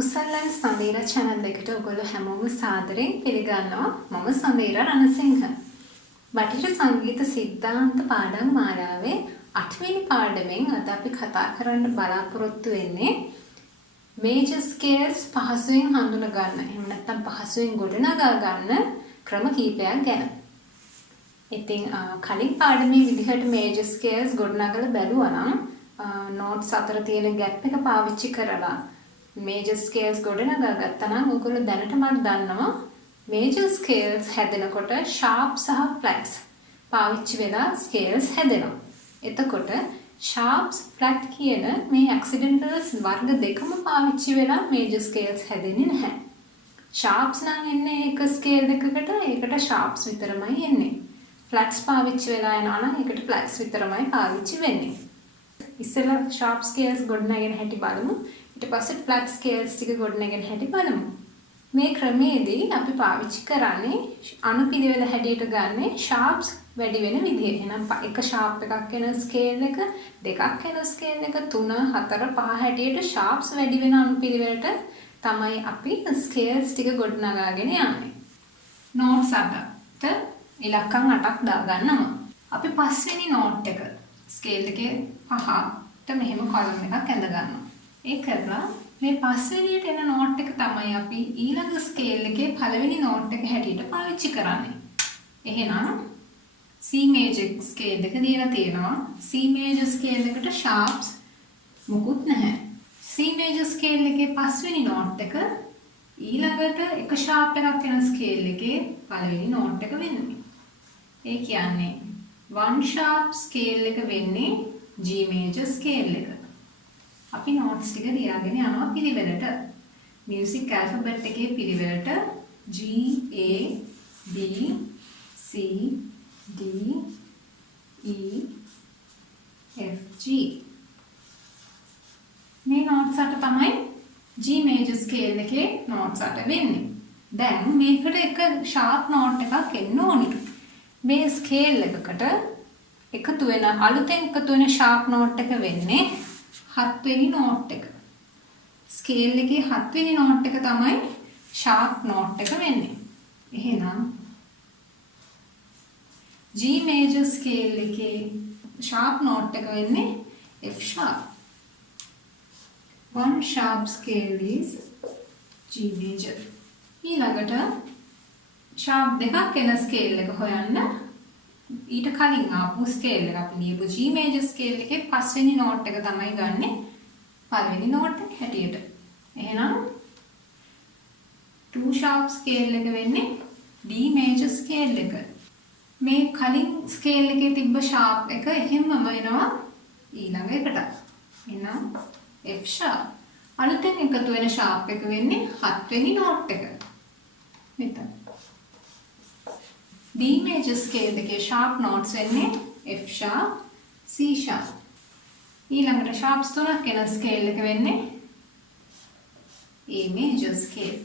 කුසල්ලන් සඳීර channel එකට ඔයගොල්ලෝ හැමෝම සාදරයෙන් පිළිගන්නවා. මම සඳීර රණසිංහ. බටහිර සංගීත සිද්ධාන්ත පාඩම් මාලාවේ 8 වෙනි පාඩමෙන් අද අපි කතා කරන්න බලාපොරොත්තු වෙන්නේ major scales පහසුවෙන් හඳුනා ගන්න. එහෙම නැත්නම් පහසුවෙන් ගොඩනගා ගන්න ක්‍රම කීපයක් ගැන. ඉතින් කලින් පාඩමේ විදිහට major scales ගොඩනගලා බැලුවා නම් notes අතර තියෙන gap එක පාවිච්චි කරලා major scales ගොඩනගා ගත්තා නම් ඔයගොල්ලෝ දැනටමත් දන්නවා major scales හැදෙනකොට sharp සහ flats පාවිච්චි වෙලා scales හැදෙනවා. එතකොට sharps flat කියන මේ accidentals වර්ග දෙකම පාවිච්චි වෙලා major scales හැදෙන්නේ නැහැ. sharps නම් එන්නේ එක scale එකකට ඒකට sharps විතරමයි එන්නේ. flats පාවිච්චි වෙලා යනවා නම් ඒකට flats විතරමයි පාවිච්චි වෙන්නේ. ඉස්සෙල්ලා sharp scales ගොඩනගෙන හැටි බලමු. ඊට පස්සේ flat scales ටික ගොඩනගෙන හැටි බලමු. මේ ක්‍රමයේදී අපි පාවිච්චි කරන්නේ අනුපිළිවෙල හැටියට ගන්නේ sharps වැඩි වෙන විදිහ. එහෙනම් එක sharp එකක් එන scale එක, දෙකක් එන scale එක, 3, 4, 5 හැටියට sharps වැඩි වෙන අනුපිළිවෙලට තමයි අපි scales ටික ගොඩනගාගෙන යන්නේ. notes අටට ඉලක්කම් 8ක් දාගන්නවා. අපි පස්වෙනි note එක scale එකේ 5ට මෙහෙම column එකක් ඇඳ ගන්නවා. ඒ කරලා මේ පස්වෙනියට එන note එක තමයි අපි ඊළඟ scale එකේ පළවෙනි note එක හැටියට පාවිච්චි කරන්නේ. එහෙනම් C major scale එක දීලා තියෙනවා. C major scale එකට sharps මොකුත් නැහැ. C major scale එකේ පස්වෙනි note එක ඊළඟට එක sharp එකක් එන scale එකේ පළවෙනි note එක වෙන්නේ. ඒ කියන්නේ 1 sharp scale එක වෙන්නේ G major scale එක. අපි notes ටික ලියාගෙන යනවා පිළිවෙලට. music alphabet එකේ පිළිවෙලට G A B C D E F G මේ notes අට තමයි G major scale එකේ notes අට වෙන්නේ. දැන් මේකට එක sharp note එකක් එන්න ඕනේ. මේ scale එකකට එකතු වෙන අලුතෙන් එකතු වෙන sharp note එක වෙන්නේ 7 වෙනි note එක. scale එකේ 7 වෙනි note එක තමයි sharp note එක වෙන්නේ. එහෙනම් G major scale එකේ sharp note එක වෙන්නේ F sharp. 1 sharp scale is G major. ඊළඟට sharp දෙකක් එන scale එක හොයන්න ඊට කලින් ආපු scale එක අපි ලියපු G major scale එකේ පස්වෙනි note එක තමයි ගන්නෙ පළවෙනි note එක හැටියට. එහෙනම් 2 sharp scale එක වෙන්නේ D major scale එක. මේ කලින් scale එකේ තිබ්බ sharp එක එහෙම්ම වෙනවා ඊළඟ එකට. එහෙනම් F sharp. අලුතෙන් එකතු වෙන sharp එක වෙන්නේ 7 වෙනි note එක. මෙතන. D major scale එකේ sharp notes වෙන්නේ F sharp, C sharp. ඊළඟට sharps තුනක් එන scale එක වෙන්නේ A major scale.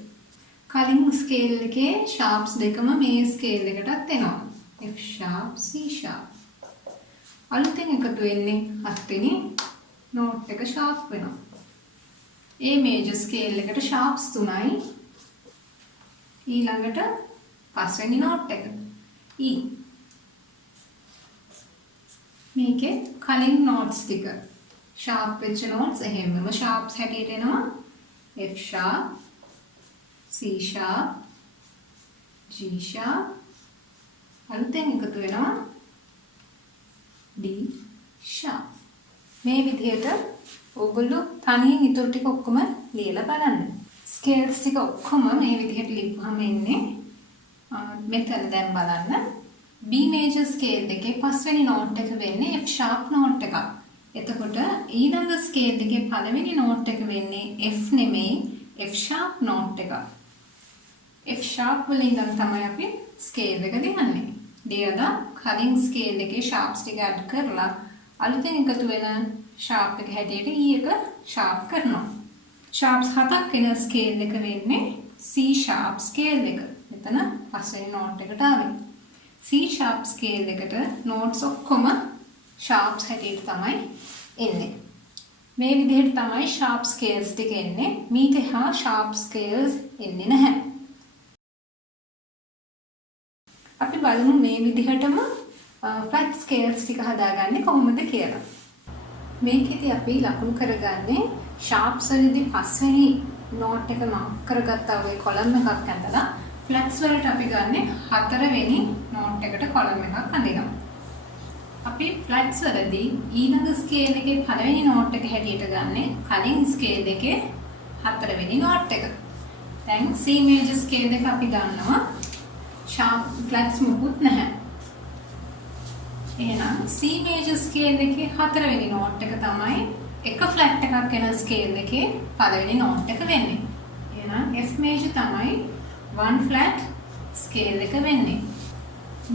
කලින් scale එකේ sharps දෙකම මේ scale එකටත් එනවා. F sharp, C sharp. අලුතෙන් එකතු වෙන්නේ 7 වෙනි note එක sharp වෙනවා. A major scale එකට sharps 3යි. ඊළඟට 5 වෙනි note එක E. මේකේ කලින් notes ටික sharp වෙච්ච notes එහෙමම sharps හැටියට එනවා F sharp, C sharp, G sharp. අලුතෙන් එකතු වෙනවා D sharp. මේ විදිහට ඔයගොල්ලෝ තනියෙන් ඊටු ටික ඔක්කොම ලියලා බලන්න. scales ටික ඔක්කොම මේ විදිහට ලියපුවාම එන්නේ මෙතන දැන් බලන්න B major scale එකේ පස්වෙනි note එක වෙන්නේ F sharp note එකක්. එතකොට ඊළඟ scale එකේ පළවෙනි note එක වෙන්නේ F නෙමෙයි F sharp note එකක්. F sharp වල ඉඳන් තමයි අපි scale එක ලියන්නේ. ලියලා කලින් scale එකේ sharps ටික add කරලා අලුතෙන් එකතු වෙන sharp එක හැටියට E එක sharp කරනවා. sharps 7ක් වෙන scale එක වෙන්නේ C sharp scale එක. මෙතන පස්වෙනි note එකට ආවේ. C sharp scale එකට notes ඔක්කොම sharps හැටියට තමයි එන්නේ. මේ විදිහට තමයි sharp scales ටික එන්නේ. මීට එහා sharp scales එන්නේ නැහැ. අපි බලමු මේ විදිහටම flat scales ටික හදාගන්නේ කොහොමද කියලා. මේකෙදි අපි ලකුණු කරගන්නේ sharps වලදී පස්වෙනි note එක mark කරගත්තා වගේ column එකක් ඇඳලා flats වලට අපි ගන්නේ හතරවෙනි note එකට column එකක් අඳිනවා. අපි flats වලදී ඊළඟ scale එකේ පළවෙනි note එක හැටියට ගන්නේ කලින් scale එකේ හතරවෙනි note එක. දැන් C major scale එක අපි ගන්නවා sharp flats මුකුත් නැහැ. එහෙනම් C major scale එකේ හතරවෙනි note එක තමයි එක flat එකක් එන scale එකේ පළවෙනි note එක වෙන්නේ. එහෙනම් F major තමයි one flat scale එක වෙන්නේ.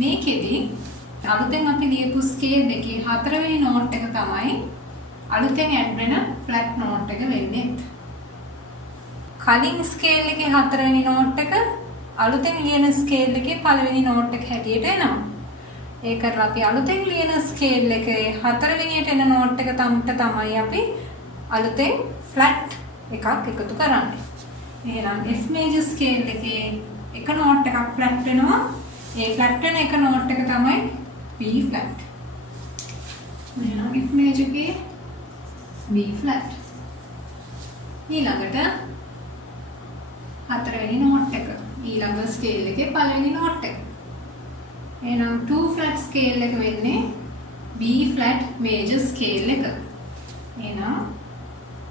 මේකෙදි අලුතෙන් අපි ලියපු scale එකේ හතරවෙනි note එක තමයි අලුතෙන් add වෙන flat note එක වෙන්නේ. කලින් scale එකේ හතරවෙනි note එක අලුතෙන් ලියන scale එකේ පළවෙනි note එක හැටියට එනවා. ඒකට අපි අලුතෙන් ලියන scale එකේ හතරවෙනියට එන note එක තමයි අපි අලුතෙන් flat එකක් එකතු කරන්නේ. එහෙනම් F major scale එකේ එක note එකක් flat වෙනවා. ඒ flat වෙන එක note එක තමයි B flat. එහෙනම් F major එකේ B flat. ඊළඟට හතරවෙනි note එක. ඊළඟ scale එකේ පළවෙනි note එක. එහෙනම් 2 flat scale එක වෙන්නේ B flat major scale එක. එහෙනම්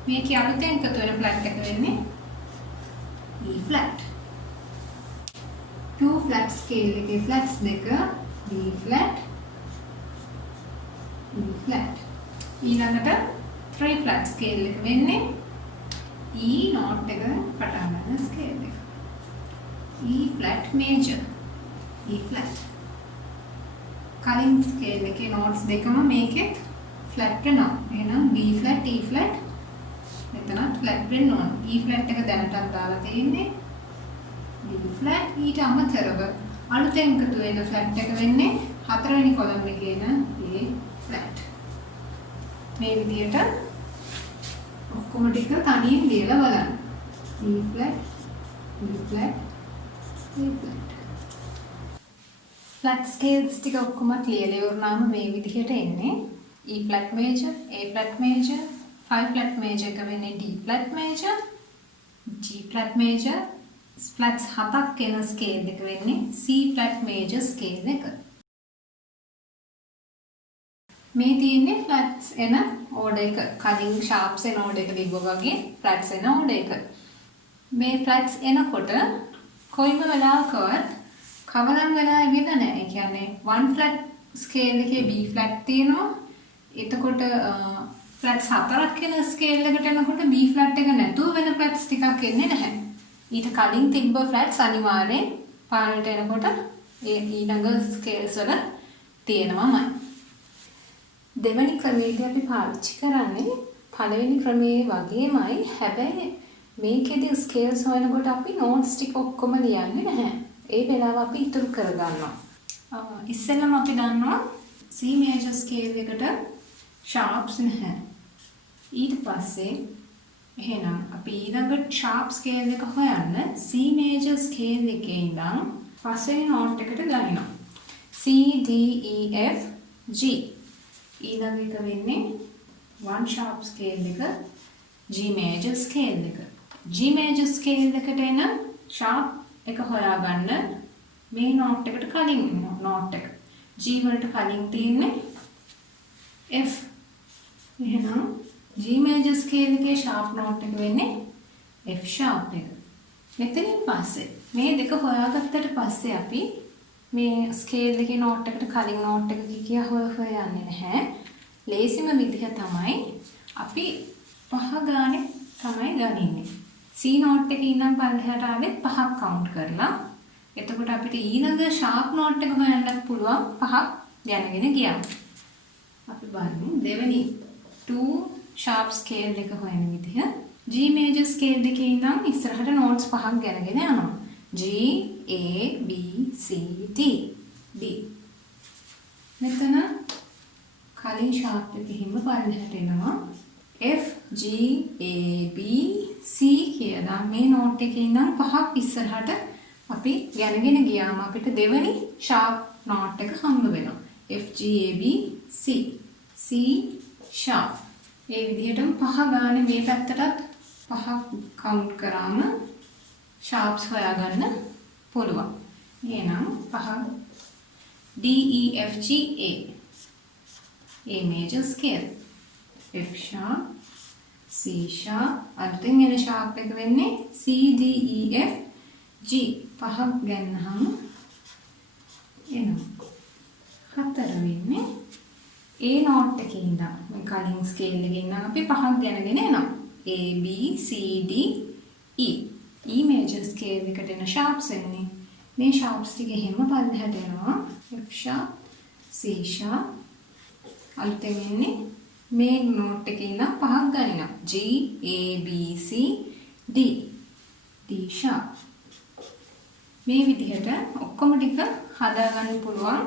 මේකේ අලුතෙන් එකතු වෙන flat එක වෙන්නේ B flat. 2 flat scale එකේ flats දෙක B flat B flat. ඊළඟට 3 flat scale එක වෙන්නේ E note එක පටන් ගන්න scale එක. E flat major E flat. කලින් scale එකේ notes දෙකම මේකෙත් flat වෙනවා. එහෙනම් B flat E flat මෙතනත් flat වෙන්න ඕන. E flat එක දැනටත් දාලා තියෙන්නේ B flat ඊට අමතරව අලුතෙන් එකතු වෙන flat එක වෙන්නේ හතරවෙනි column එකේ එන A flat. මේ විදිහට ඔක්කොම ටික තනියෙන් ලියලා බලන්න. E flat B flat A flat. Flat scales ටික ඔක්කොම ලියලා ඉවරනම මේ විදිහට එන්නේ E flat major, A flat major, 5 flat major එක වෙන්නේ D flat major, G flat major, flats 7ක් එන scale එක වෙන්නේ C flat major scale එක. මේ තියෙන්නේ flats එන order එක. කලින් sharps එන order එක තිබ්බා වගේ flats එන order එක. මේ flats එනකොට කොයිම වෙලාවකවත් කවරම් වෙලා ඉවිල්ලා නැහැ. ඒ කියන්නේ 1 flat scale එකේ B flat තියෙනවා. එතකොට flats 4ක් එන scale එකට එනකොට B flat එක නැතුව වෙන flats ටිකක් එන්නේ නැහැ. ඊට කලින් තිබ්බ flats අනිවාර්යෙන් පාරට එනකොට ඒ ඊළඟ scales වල තියෙනවාමයි. දෙවෙනි ක්‍රමයේදී අපි පාවිච්චි කරන්නේ පළවෙනි ක්‍රමයේ වගේමයි. හැබැයි මේකෙදී scales හොයනකොට අපි notes ටික ඔක්කොම ලියන්නේ නැහැ. ඒ වෙලාව අපි ඉතුරු කරගන්නවා. ඉස්සෙල්ලම අපි දන්නවා C major scale එකට sharps නැහැ. ඊට පස්සේ එහෙනම් අපි ඊළඟ sharp scale එක හොයන්න C major scale එකේ ඉඳන් පස්වෙනි note එකට ගනිනවා. C D E F G. ඊළඟ එක වෙන්නේ 1 sharp scale එක G major scale එක. G major scale එකට එන sharp එක හොයාගන්න මේ note එකට කලින් note එක. G වලට කලින් තියෙන්නේ F. එහෙනම් G major scale එකේ sharp note එක වෙන්නේ F sharp එක. මෙතනින් පස්සේ මේ දෙක හොයාගත්තට පස්සේ අපි මේ scale එකේ note එකට කලින් note එක කියා හොයන්නේ නැහැ. ලේසිම විදිහ තමයි අපි පහ ගානේ තමයි ගනින්නේ. C note එකේ ඉඳන් පල්ලෙහාට ආවෙත් 5ක් count කරලා එතකොට අපිට ඊළඟ sharp note එක හොයන්නත් පුළුවන් 5ක් දැනගෙන ගියා. අපි බලමු දෙවෙනි 2 sharp scale එක හොයන විදිහ. G major scale එකේ ඉඳන් ඉස්සරහට notes 5ක් දැනගෙන යනවා. G A B C D D. මෙතන කලින් sharp එකේ හිම පල්ලෙහාට එනවා F G A B C කියලා මේ නෝට් එකේ ඉඳන් පහක් ඉස්සරහට අපි යනගෙන ගියාම අපිට දෙවෙනි sharp නෝට් එක හම්බ වෙනවා. F G A B C C sharp. ඒ විදිහටම පහ ගානේ මේ පැත්තටත් පහක් කවුන්ට් කරාම sharps හොයාගන්න පුළුවන්. එහෙනම් පහ D E F G A. A major scale. F sharp, C sharp, අලුතෙන් එන sharp එක වෙන්නේ C D E F G. පහක් ගන්නහම එනවා. හතර වෙන්නේ A note එකේ ඉඳන් මේ කලින් ස්කේල් එකේ ඉඳන් අපි පහක් ගණගෙන එනවා. A B C D E. E major scale එකට එන sharps එන්නේ. මේ sharps ටික එහෙම පල්ලෙහාට එනවා. F sharp, C sharp. අලුතෙන් එන්නේ මේ නෝට් එකේ ඉඳන් පහක් ගන්නවා. G A B C D. D sharp. මේ විදිහට ඔක්කොම ටික හදාගන්න පුළුවන්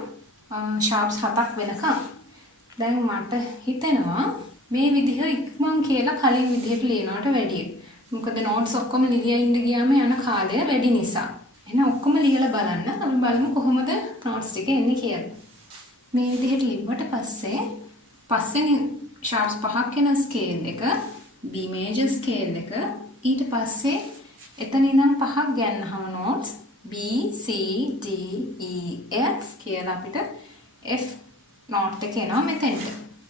sharps හතක් වෙනකම්. දැන් මට හිතෙනවා මේ විදිහ ඉක්මන් කියලා කලින් විදිහට ලියනවට වැඩිය. මොකද notes ඔක්කොම ලියලා ඉන්න ගියාම යන කාලය වැඩි නිසා. එහෙනම් ඔක්කොම ලියලා බලන්න. අපි බලමු කොහොමද notes ටික එන්නේ කියලා. මේ විදිහට ලිව්වට පස්සේ පස්වෙනි sharps පහක් වෙන scale එක B major scale එක ඊට පස්සේ එතන ඉඳන් පහක් ගන්නහම notes B C D E F කියලා අපිට F note එක එනවා මෙතෙන්ට.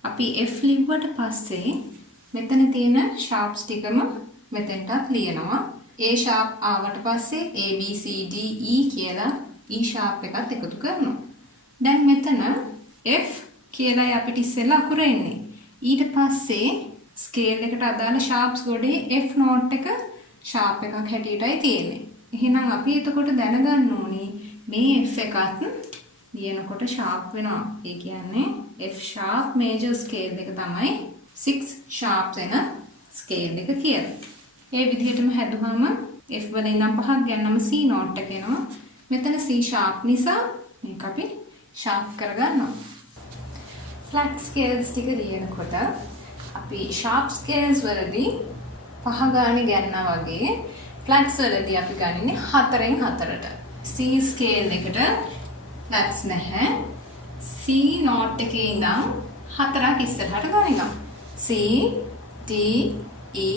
අපි F ලිව්වට පස්සේ මෙතන තියෙන sharps ටිකම මෙතෙන්ටත් ලියනවා. A sharp ආවට පස්සේ A B C D E කියලා E sharp එකත් එකතු කරනවා. දැන් මෙතන F කියලා අපිට ඉස්සෙල්ලා අකුර එන්නේ. ඊට පස්සේ scale එකට අදාළ sharps ගොඩේ F note එක sharp එකක් හැටියටයි තියෙන්නේ. එහෙනම් අපි එතකොට දැනගන්න ඕනේ මේ F එකත් ලියනකොට sharp වෙනවා. ඒ කියන්නේ F sharp major scale එක තමයි 6 sharps වෙන scale එක කියලා. ඒ විදිහටම හැදුවම F වල ඉඳන් පහක් ගන්නම C note එක එනවා. මෙතන C sharp නිසා මේක අපි sharp කරගන්නවා. flat scales ටික ලියනකොට අපි sharp scales වලදී පහ ගානේ ගන්නවා වගේ flats වලදී අපි ගන්නේ 4න් 4ට. C scale එකට flats නැහැ. C note එකේ ඉඳන් 4ක් ඉස්සරහට ගනිනවා. C D E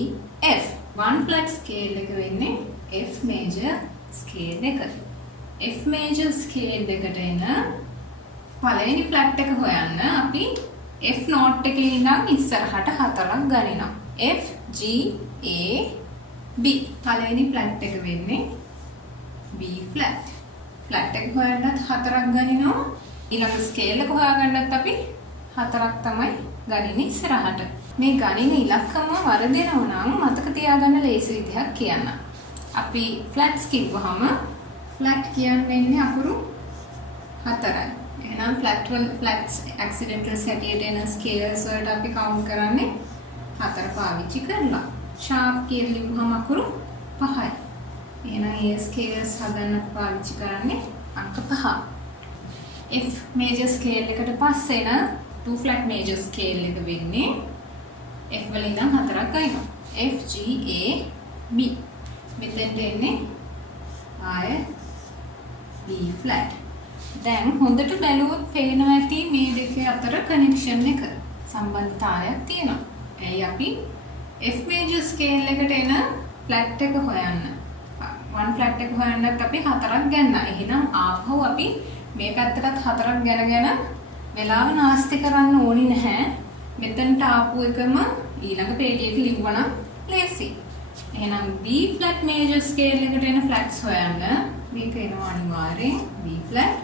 F. one flat scale එක වෙන්නේ F major scale එක. F major scale එකට එන පළවෙනි flat එක හොයන්න අපි F note එකේ ඉඳන් ඉස්සරහට 4ක් ගනිනවා. F G A B. පළවෙනි flat එක වෙන්නේ B flat. flat එක හොයන්නත් 4ක් ගනිනවා. ඊළඟ scale එක හොයාගන්නත් අපි 4ක් තමයි ගනින්නේ ඉස්සරහට. මේ ගණින ඉලක්කම වරදිනවා නම් මතක තියාගන්න ලේසි විදිහක් කියන්න. අපි flats කිව්වහම flat කියන්නේ අකුරු 4යි. එහෙනම් flats accidentals හැටියට එන scales වලට අපි count කරන්නේ 4 පාවිච්චි කරලා. sharp කියලා ලියුවහම අකුරු 5යි. එහෙනම් ඒ scales හදන්න පාවිච්චි කරන්නේ අංක 5. F major scale එකට පස්සේ න 2 flat major scale එක වෙන්නේ F වල ඉඳන් 4ක් ගන්නවා. F G A B. මෙතෙන්ට එන්නේ ආය B flat. දැන් හොඳට බැලුවොත් පේනවා ඇති මේ දෙකේ අතර කනෙක්ෂන් එක සම්බන්ධතාවයක් තියෙනවා. එයි අපි F major scale එකට එන flat එක හොයන්න. one flat එක හොයන්නත් අපි 4ක් ගන්න. එහෙනම් ආපහු අපි මේ පැත්තටත් 4ක් ගණගෙන වෙලාව නාස්ති කරන්න ඕනි නැහැ. මෙතනට ආපු එකම ඊළඟ පේලියට ලිව්වනම් ලේසි. එහෙනම් B flat major scale එකට එන flats හොයන්න. මේක එනවා අනිවාර්යෙන් B flat.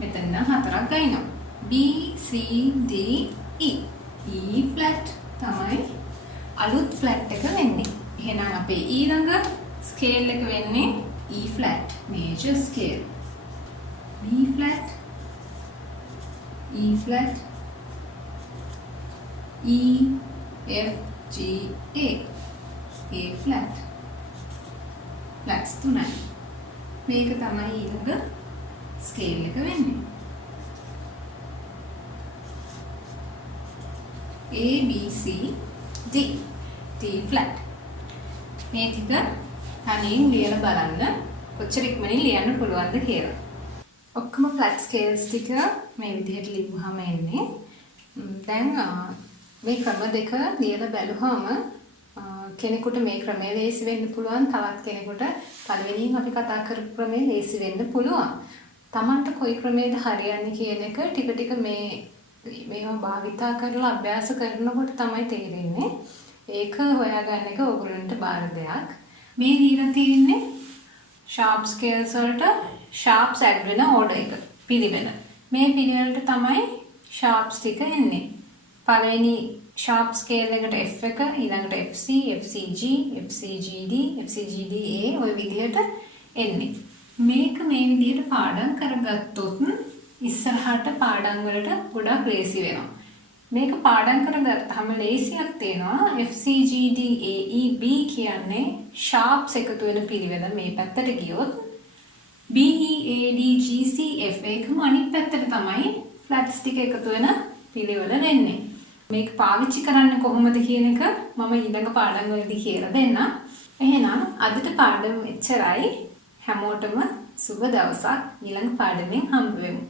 මෙතන නම් 4ක් ගන්නවා. B C D E. E flat තමයි අලුත් flat එක වෙන්නේ. එහෙනම් අපේ ඊළඟ scale එක වෙන්නේ E flat major scale. B flat E flat E F G A. A flat. flats 3යි. මේක තමයි ඊළඟ scale එක වෙන්නේ. A B C D. T flat. මේ ටික තනියෙන් ලියලා බලන්න කොච්චර ඉක්මනින් ලියන්න පුළුවන්ද කියලා. ඔක්කොම flat scales ටික මේ විදිහට ලිව්වහම එන්නේ. දැන් මේ ක්‍රම දෙක ලියලා බැලුවහම කෙනෙකුට මේ ක්‍රමය ලේසි වෙන්න පුළුවන්, තවත් කෙනෙකුට පළවෙනියෙන් අපි කතා කරපු ක්‍රමය ලේසි වෙන්න පුළුවන්. Tamanට කොයි ක්‍රමයේද හරියන්නේ කියන එක ටික ටික මේවා භාවිතා කරලා අභ්‍යාස කරනකොට තමයි තේරෙන්නේ. ඒක හොයාගන්න එක ඕගොල්ලන්ට බාර දෙයක්. මේ දීලා තියෙන්නේ sharp scales වලට sharps add වෙන order එක පිළිවෙල. මේ පිළිවෙලට තමයි sharps ටික එන්නේ. පළවෙනි sharp scale එකට F එක, ඊළඟට FC, FCG, FCGD, FCGDA ඔය විදිහට එන්නේ. මේක මේ විදිහට පාඩම් කරගත්තොත් ඉස්සරහට පාඩම් වලට ගොඩක් ලේසි වෙනවා. මේක පාඩම් කරගත්තාම ලේසියක් තියෙනවා. FCGDAEB කියන්නේ sharps එකතු වෙන පිළිවෙල මේ පැත්තට ගියොත් BEADGCF එකම අනිත් පැත්තට තමයි flats ටික එකතු වෙන පිළිවෙල වෙන්නේ. මේක පාවිච්චි කරන්න කොහොමද කියන එක මම ඊළඟ පාඩම් වලදී කියලා දෙන්නම්. එහෙනම් අදට පාඩම එච්චරයි. හැමෝටම සුබ දවසක්. ඊළඟ පාඩමෙන් හම්බ වෙමු.